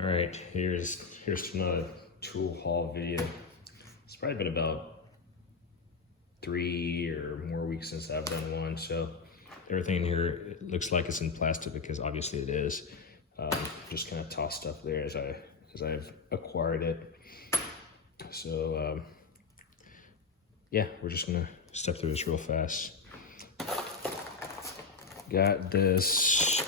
All right, here's another tool haul video. It's probably been about 3 or more weeks since I've done one, so everything in here looks like it's in plastic because obviously it is. Just kind of toss stuff there as I've acquired it. So yeah, we're just gonna step through this real fast. Got this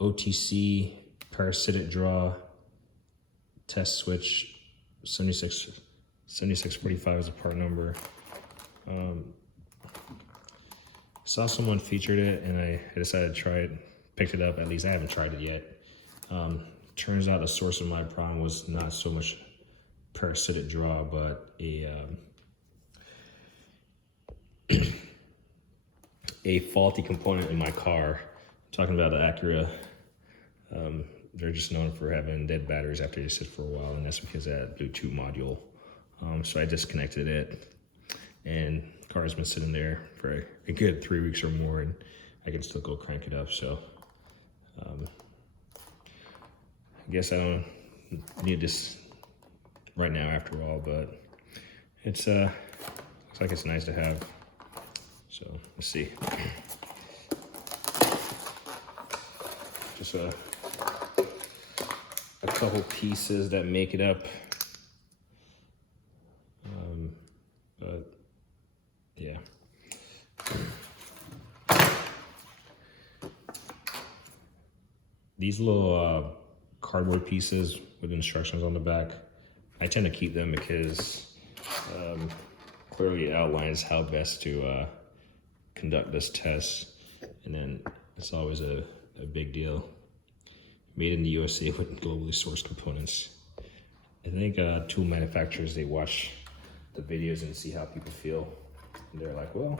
OTC Parasitic draw test switch. 7645 is a part number. Saw someone featured it and I decided to try it, picked it up. At least I haven't tried it yet. Turns out the source of my problem was not so much parasitic draw, but a faulty component in my car. I'm talking about the Acura. They're just known for having dead batteries after they sit for a while, and that's because of that Bluetooth module. So I disconnected it, and the car has been sitting there for a good 3 weeks or more, and I can still go crank it up. So I guess I don't need this right now after all, but it's looks like it's nice to have. So let's see. Just a couple pieces that make it up. But yeah. These little cardboard pieces with instructions on the back, I tend to keep them because clearly it outlines how best to conduct this test, and then it's always a big deal. Made in the USA with globally sourced components. I think tool manufacturers, they watch the videos and see how people feel. And they're like, well,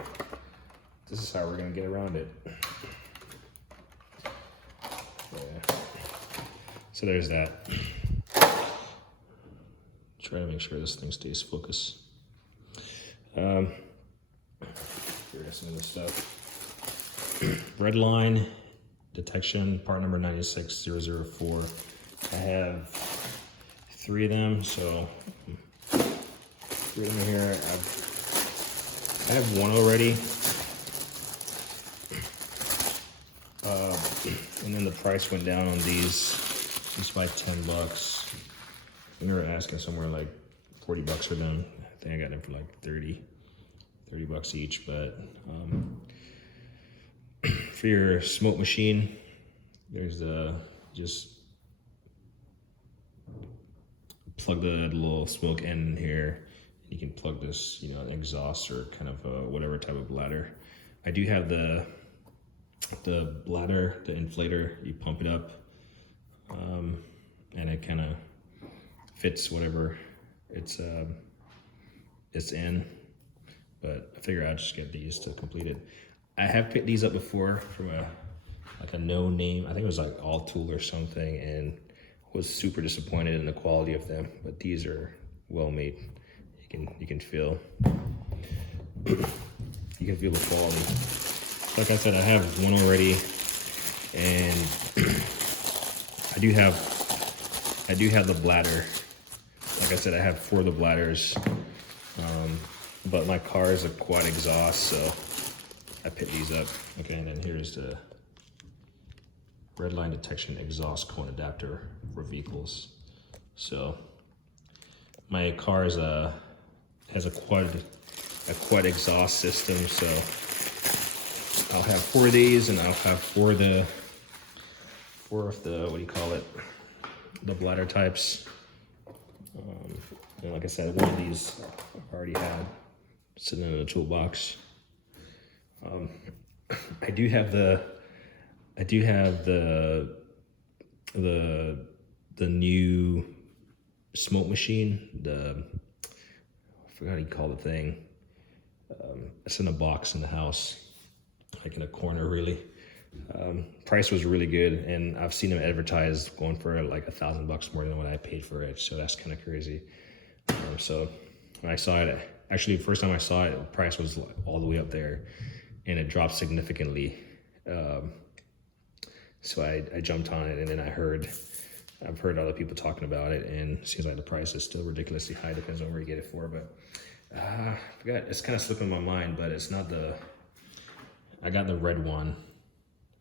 this is how we're gonna get around it. Yeah. So there's that. Try to make sure this thing stays focused. Here's some of the stuff. Redline Detection, part number 96004. I have 3 of them, so 3 of them here. I have one already. And then the price went down on these just by $10. We were asking somewhere like 40 bucks for them. I think I got them for like 30 bucks each, but for your smoke machine, there's just plug the little smoke end in here. You can plug this, exhaust or kind of whatever type of bladder. I do have the bladder, the inflator. You pump it up, and it kind of fits whatever it's in. But I figure I'd just get these to complete it. I have picked these up before from a no name. I think it was like All Tool or something, and was super disappointed in the quality of them. But these are well made. You can feel the quality. Like I said, I have one already, and I do have the bladder. Like I said, I have 4 of the bladders, but my car is a quad exhaust, so I picked these up. Okay, and then here's the Redline Detection exhaust cone adapter for vehicles. So my car has a quad exhaust system, so I'll have 4 of these, and I'll have 4 of the what do you call it, the bladder types. And like I said, one of these I've already had sitting in a toolbox. I do have the new smoke machine. I forgot how you call the thing. It's in a box in the house, like in a corner, really. Price was really good, and I've seen them advertised going for like $1,000 more than what I paid for it. So that's kind of crazy. So when I saw it, actually the first time I saw it, the price was all the way up there, and it dropped significantly. So I jumped on it, and then I heard I've heard other people talking about it, and it seems like the price is still ridiculously high. Depends on where you get it for, but I forgot. It's kind of slipping my mind, but it's not the. I got the red one,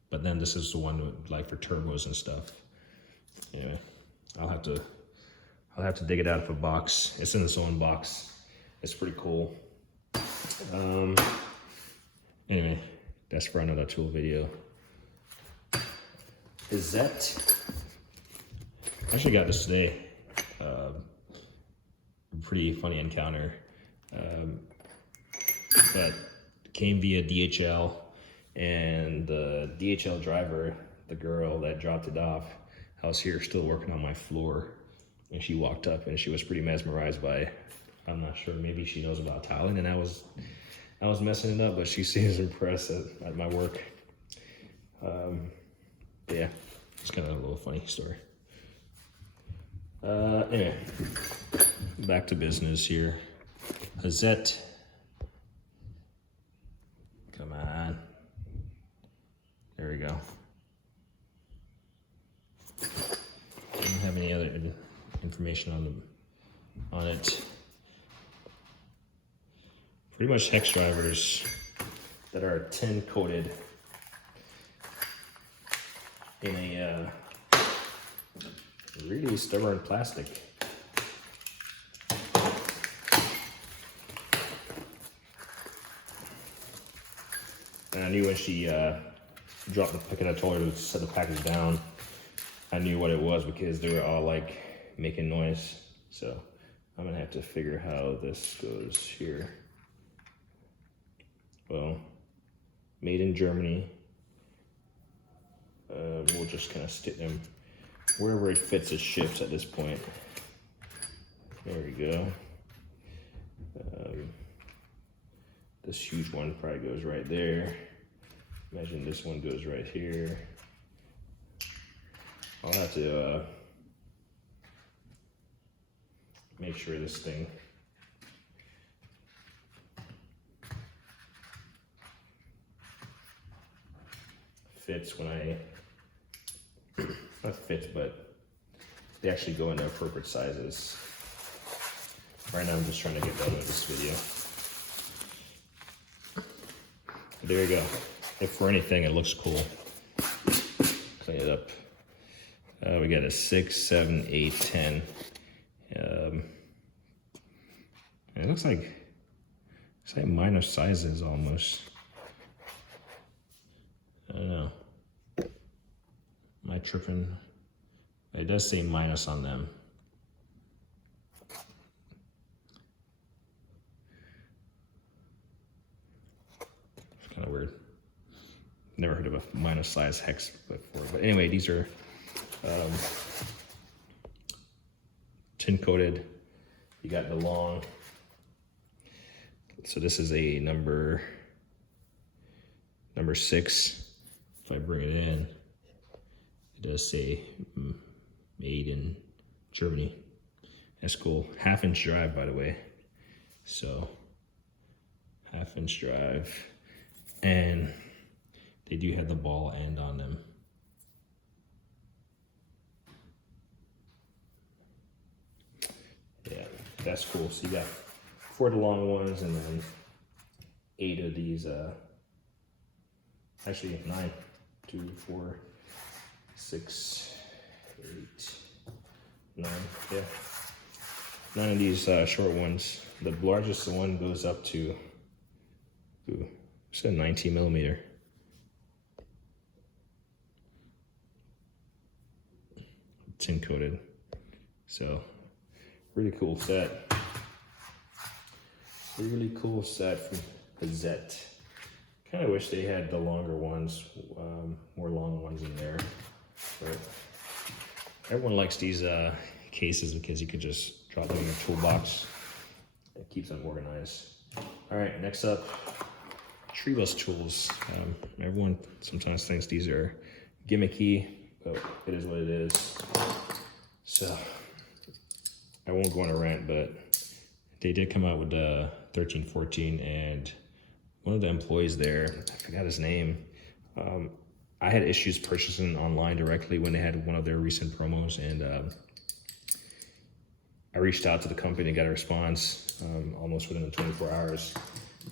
but then this is the one with, like, for turbos and stuff. Anyway, I'll have to dig it out of a box. It's in its own box. It's pretty cool. Anyway, that's for another tool video. HAZET. I actually got this today. Pretty funny encounter. But came via DHL, and the DHL driver, the girl that dropped it off, I was here still working on my floor, and she walked up and she was pretty mesmerized by, I'm not sure, maybe she knows about tiling, and I was messing it up, but she seems impressed at my work. Yeah, it's kind of a little funny story. Anyway, back to business here. HAZET. Come on. There we go. I don't have any other information on it. Pretty much hex drivers that are tin coated in a really stubborn plastic. And I knew when she dropped the packet, I told her to set the package down. I knew what it was because they were all like making noise. So I'm gonna have to figure how this goes here. Well, made in Germany. We'll just kind of stick them wherever it fits. It ships at this point. There we go. This huge one probably goes right there. Imagine this one goes right here. I'll have to make sure this thing fits when I, not fits, but they actually go in the appropriate sizes. Right now I'm just trying to get done with this video. But there you go. If for anything, it looks cool. Clean it up. We got a 6, 7, 8, 10. It looks like minor sizes almost. I don't know. Am I tripping? It does say minus on them. It's kind of weird. Never heard of a minus size hex before. But anyway, these are tin coated. You got the long. So this is a number 6. If I bring it in, it does say made in Germany. That's cool. 1/2-inch drive, by the way. So 1/2-inch drive, and they do have the ball end on them. Yeah, that's cool. So you got 4 of the long ones, and then 8 of these, actually 9, 2, 4, 6, 8, 9, yeah. 9 of these short ones. The largest one goes up to, it's a 19 millimeter. Tin coated. So, really cool set. Really cool set from HAZET. Kind of wish they had the longer ones, more long ones in there. But everyone likes these cases because you could just drop them in your toolbox. It keeps them organized. All right, next up, TRIBUS tools. Everyone sometimes thinks these are gimmicky, but it is what it is. So I won't go on a rant, but they did come out with the 1314, and one of the employees there, I forgot his name, I had issues purchasing online directly when they had one of their recent promos, and I reached out to the company and got a response almost within the 24 hours.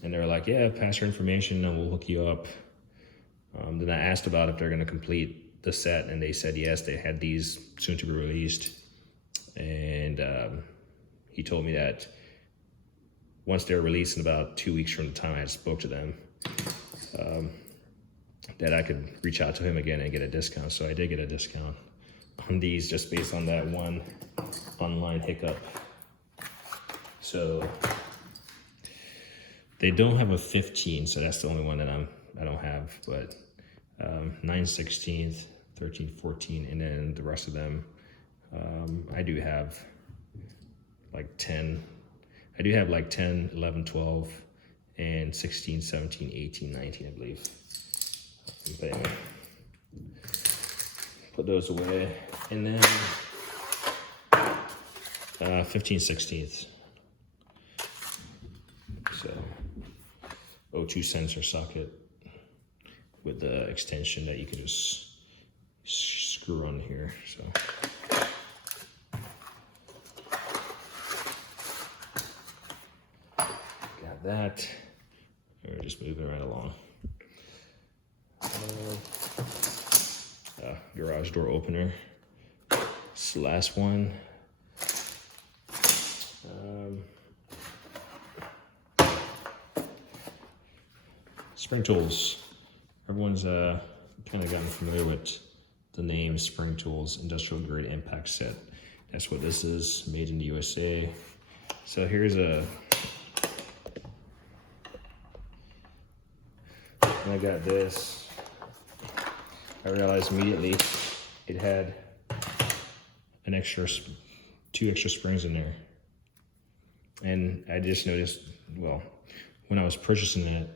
And they were like, yeah, pass your information and we'll hook you up. Then I asked about if they're going to complete the set, and they said yes, they had these soon to be released. And he told me that once they're released in about 2 weeks from the time I spoke to them, that I could reach out to him again and get a discount. So I did get a discount on these just based on that one online hiccup. So they don't have a 15, so that's the only one that I don't have, but 9/16, 13, 14, and then the rest of them, I do have like 10. I do have like 10, 11, 12, and 16, 17, 18, 19, I believe. But anyway, put those away. And then 15, 16th. So O2 sensor socket with the extension that you can just screw on here. So got that. We're just moving right along. Garage door opener. It's the last one. Spring tools. Everyone's kind of gotten familiar with the name Spring Tools Industrial Grade Impact Set. That's what this is, made in the USA. So here's when I got this, I realized immediately it had an two extra springs in there. And I just noticed, well, when I was purchasing that,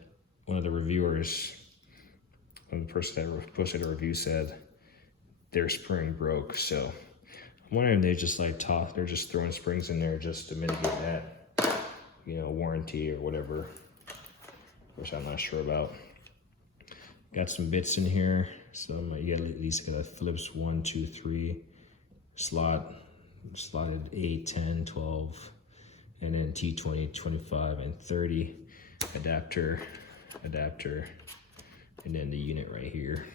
one of the reviewers, one of the person that posted a review said their spring broke. So I'm wondering if they just they're just throwing springs in there just to mitigate that, warranty or whatever, which I'm not sure about. Got some bits in here. So you got at least a Phillips 1, 2, 3 slotted 8, 10, 12, and then T20, 25, and 30 adapter, and then the unit right here.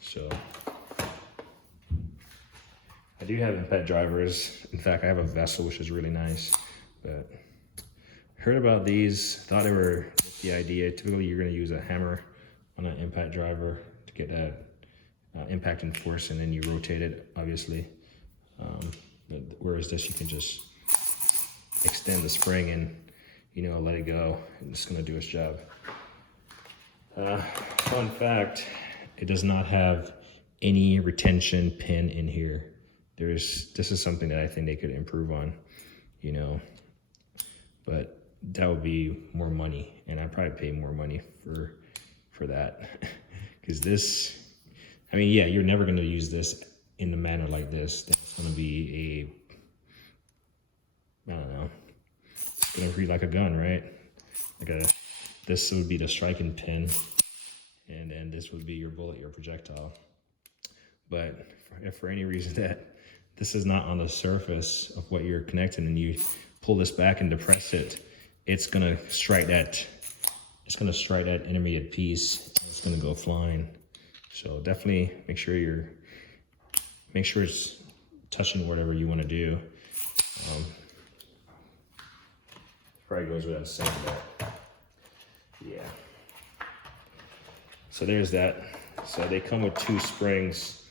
So I do have impact drivers. In fact, I have a vessel, which is really nice, but heard about these, thought they were the idea. Typically you're going to use a hammer on an impact driver to get that impact and force, and then you rotate it, obviously. Whereas this, you can just extend the spring and let it go, and it's going to do its job. Fun fact, it does not have any retention pin in here. This is something that I think they could improve on, but that would be more money, and I'd probably pay more money for that. Because this, yeah, you're never going to use this in a manner like this. That's going to be I don't know, it's going to read like a gun, right? This would be the striking pin, and then this would be your bullet, your projectile. But if for any reason that this is not on the surface of what you're connecting, and you pull this back and depress it, it's gonna strike that. It's gonna strike that intermediate piece. It's gonna go flying. So definitely make sure it's touching whatever you want to do. Probably goes without saying, but yeah. So there's that. So they come with 2 springs.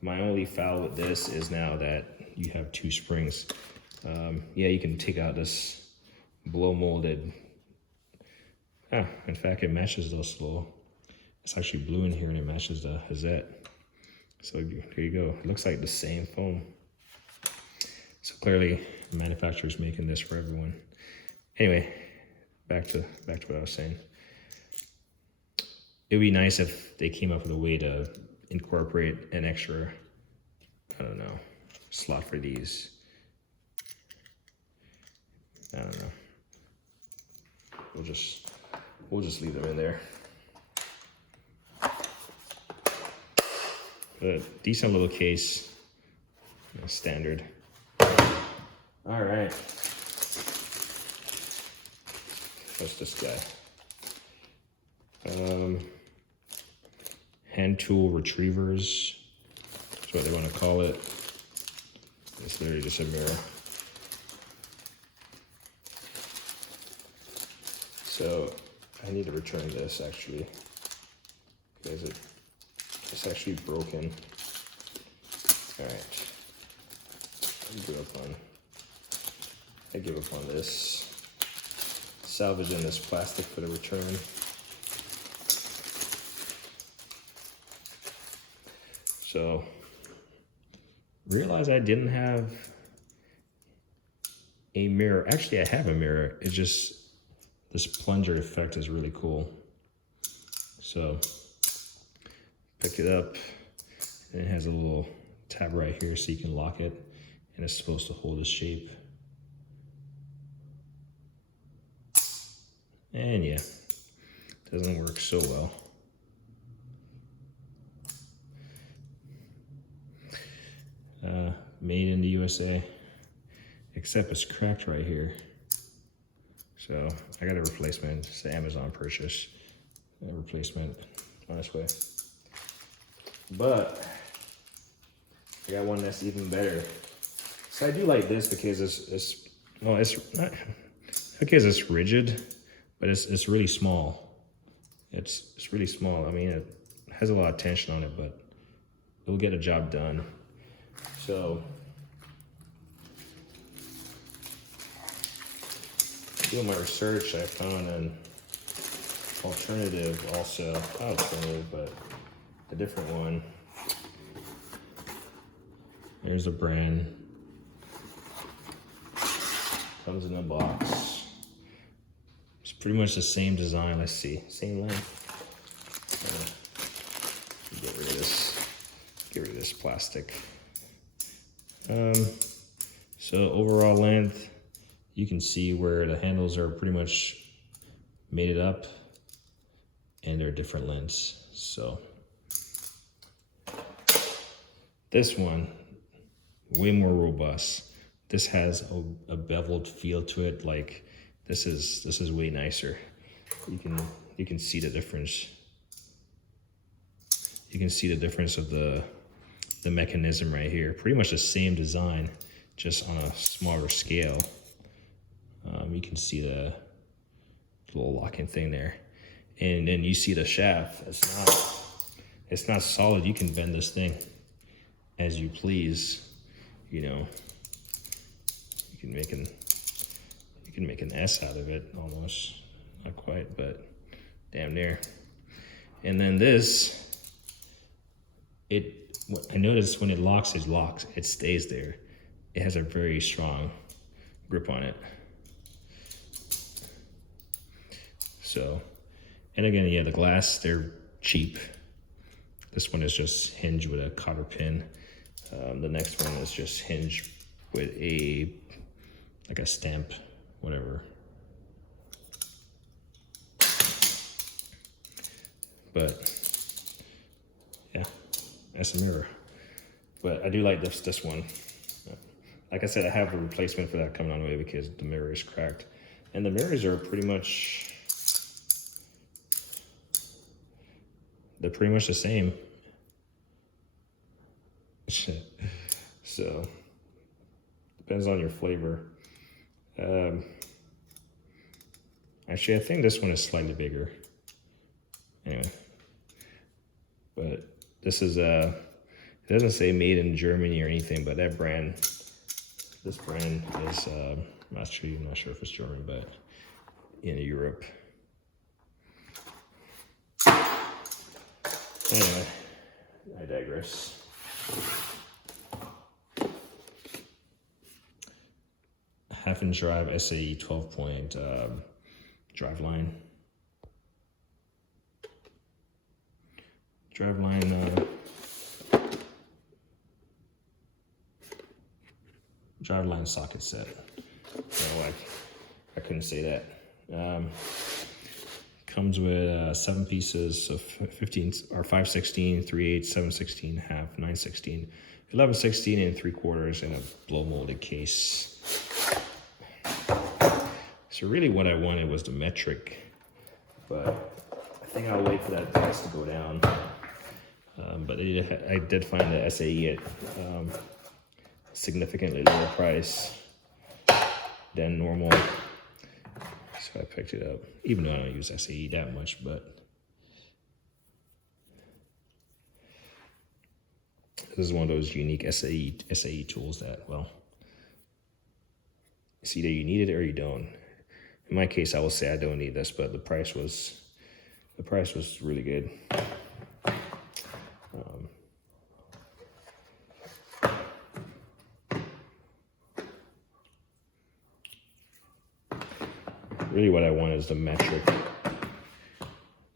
My only foul with this is now that you have 2 springs. Yeah, you can take out this blow molded. In fact, it matches those little. It's actually blue in here, and it matches the HAZET. So here you go. It looks like the same foam. So clearly, the manufacturer's making this for everyone. Anyway, back to what I was saying. It would be nice if they came up with a way to incorporate an extra, I don't know, slot for these. I don't know. We'll just leave them in there. But decent little case, standard. All right. What's this guy? Hand tool retrievers. That's what they want to call it. It's literally just a mirror. So I need to return this actually, because it's actually broken. All right. I give up on this. Salvaging this plastic for the return. So realize I didn't have a mirror. Actually, I have a mirror. It's just this plunger effect is really cool. So pick it up, and it has a little tab right here so you can lock it, and it's supposed to hold its shape. And yeah, doesn't work so well. Made in the USA, except it's cracked right here. So I got a replacement. It's an Amazon purchase. A replacement on its way. But I got one that's even better. So I do like this because it's not because it's rigid, but it's really small. It's really small. I mean, it has a lot of tension on it, but it'll get a job done. So doing my research, I found an alternative also, not alternative, but a different one. There's a brand. Comes in a box. It's pretty much the same design. Let's see, same length. Get rid of this plastic. So overall length, you can see where the handles are pretty much mated up, and they're different lengths. So this one, way more robust. This has a beveled feel to it. Like this is way nicer. You can see the difference. You can see the difference of the mechanism right here. Pretty much the same design, just on a smaller scale. You can see the little locking thing there, and then you see the shaft. It's not solid. You can bend this thing as you please. You know, you can make an S out of it almost. Not quite, but damn near. And then this, I noticed when it locks, it stays there. It has a very strong grip on it. So, and again, yeah, the glass, they're cheap. This one is just hinged with a cotter pin. The next one is just hinged with like a stamp, whatever. But yeah, that's a mirror. But I do like this one. Like I said, I have a replacement for that coming on the way because the mirror is cracked. And the mirrors are pretty much, they're pretty much the same. So, depends on your flavor. Actually, I think this one is slightly bigger. Anyway, but this is it doesn't say made in Germany or anything, but that brand, this brand is I'm not sure if it's German, but in Europe. Anyway, I digress. Half-inch drive SAE 12-point driveline. Driveline socket set. Oh, I couldn't say that. Comes with 7 pieces of 15 or 5/16, 3/8, 7/16, half, 9/16, 11/16 and 3/4 in a blow molded case. So really what I wanted was the metric, but I think I'll wait for that price to go down. But I did find the SAE at significantly lower price than normal. So I picked it up, even though I don't use SAE that much, but this is one of those unique SAE tools that, well, it's either you need it or you don't. In my case, I will say I don't need this, but the price was really good. Really what I want is the metric.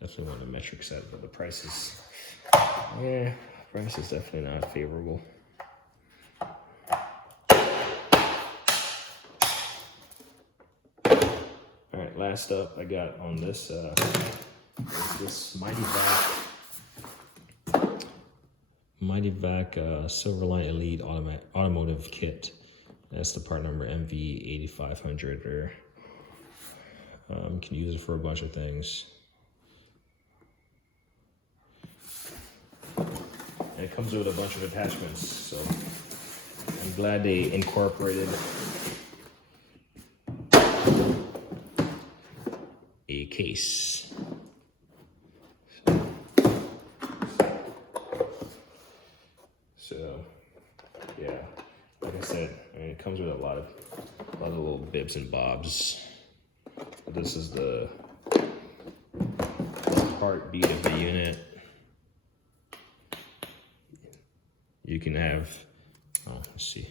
Definitely want the metric set, but the price is, yeah, price is definitely not favorable. All right, last up I got on this, is this MityVac Silverlight Elite Automotive Kit. That's the part number MV8500, or you can use it for a bunch of things. And it comes with a bunch of attachments, so I'm glad they incorporated a case. So yeah, like I said, it comes with a lot of little bibs and bobs. This is the heartbeat of the unit. You can have, let's see,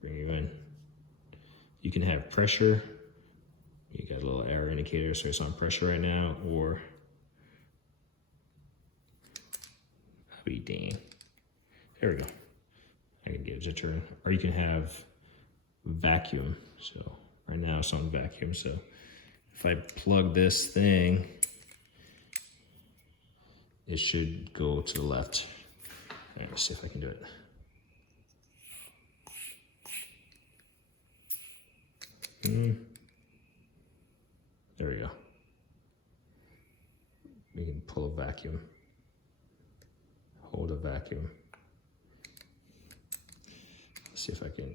bring you in. You can have pressure. You got a little error indicator, so it's on pressure right now, or I'll be dang. There we go. I can get it to turn. Or you can have vacuum. So right now it's on vacuum, so if I plug this thing, it should go to the left. All right, let's see if I can do it. There we go. We can pull a vacuum, hold a vacuum. Let's see if I can,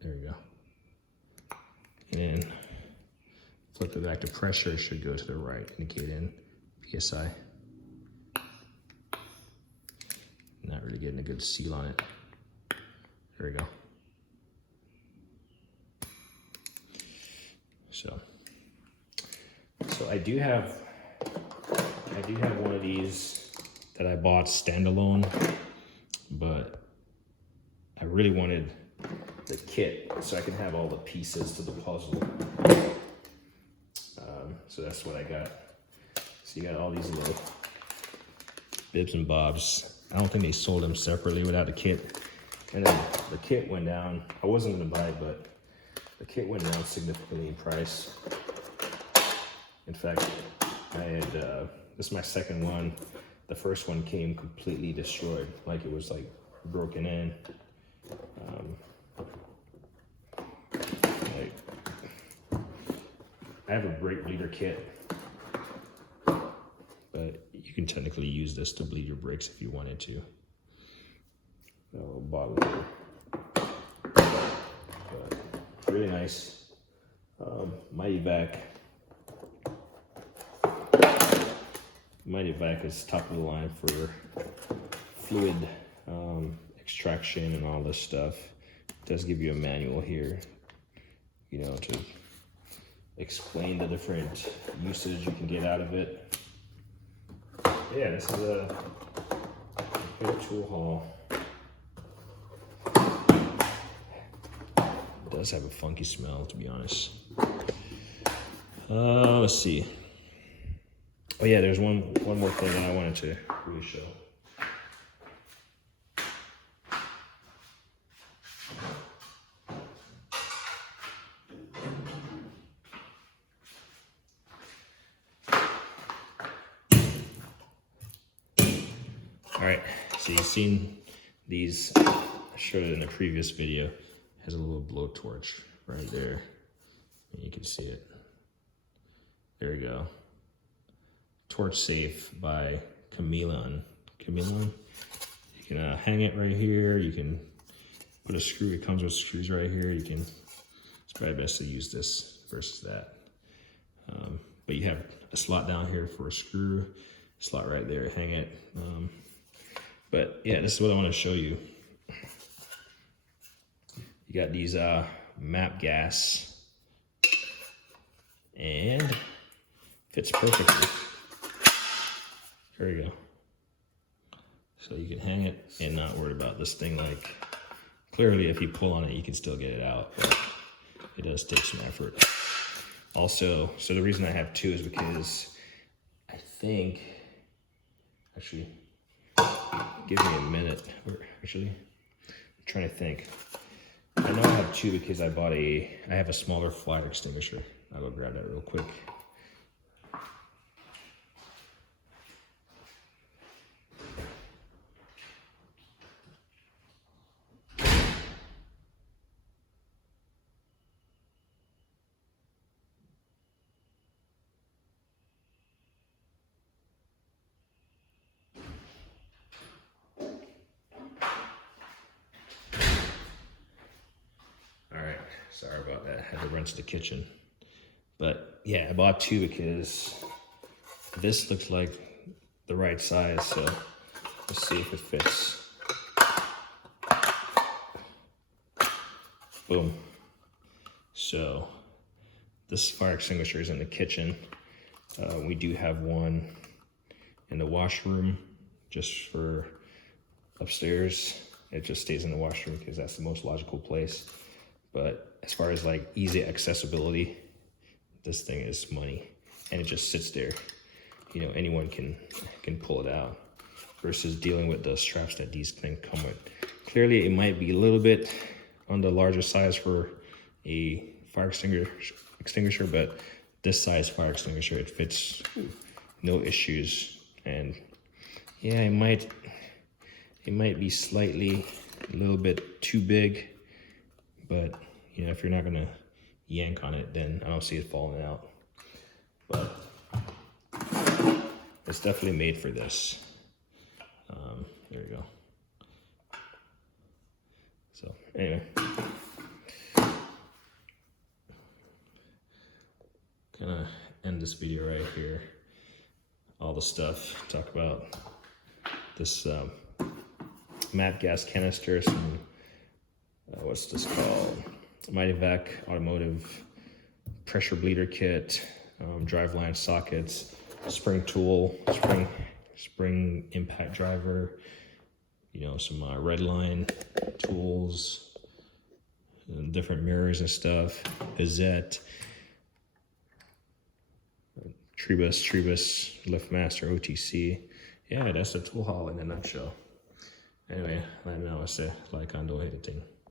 there we go. And flip it back to pressure, it should go to the right, indicating PSI. Not really getting a good seal on it. There we go. So I do have one of these that I bought standalone, but I really wanted the kit so I can have all the pieces to the puzzle. So that's what I got. So you got all these little bibs and bobs. I don't think they sold them separately without the kit. And then the kit went down. I wasn't gonna buy it, but the kit went down significantly in price. In fact, I had, this is my second one. The first one came completely destroyed, like it was like broken in. I have a brake bleeder kit, but you can technically use this to bleed your brakes if you wanted to. A little bottle here. But really nice. MityVac. MityVac is top of the line for fluid extraction and all this stuff. It does give you a manual here, you know, to explain the different usage you can get out of it. Yeah, this is a good tool haul. It does have a funky smell, to be honest. Let's see. Oh yeah, there's one more thing that I wanted to really show. right, so you've seen these, I showed it in a previous video. It has a little blowtorch right there. And you can see it. There we go. Torch Safe by Chameleon. You can hang it right here. You can put a screw. It comes with screws right here. You can. It's probably best to use this versus that. But you have a slot down here for a screw. Slot right there. Hang it. But yeah, this is what I want to show you. You got these map gas, and fits perfectly. There you go. So you can hang it and not worry about this thing. Like, clearly if you pull on it, you can still get it out, but it does take some effort. Also, so the reason I have two is because I think, actually, give me a minute. Actually, I'm trying to think. I know I have two because I have a smaller fire extinguisher. I'll go grab that real quick. Sorry about that, I had to run to the kitchen. But yeah, I bought two because this looks like the right size, so let's see if it fits. Boom. So this fire extinguisher is in the kitchen. We do have one in the washroom just for upstairs. It just stays in the washroom because that's the most logical place. But as far as like easy accessibility, this thing is money, and it just sits there. You know, anyone can pull it out versus dealing with the straps that these things come with. Clearly, it might be a little bit on the larger size for a fire extinguisher, but this size fire extinguisher, it fits no issues. And yeah, it might be slightly a little bit too big, but you know, if you're not gonna yank on it, then I don't see it falling out. But it's definitely made for this. There we go. So anyway, gonna end this video right here. All the stuff, talk about this map gas canister, some what's this called? MityVac Automotive pressure bleeder kit, driveline sockets, spring tool, spring impact driver, you know, some Redline tools, and different mirrors and stuff, HAZET, TRIBUS, LiftMaster, OTC. Yeah, that's a tool haul in a nutshell. Anyway, let me know what I say. Like, on, do anything.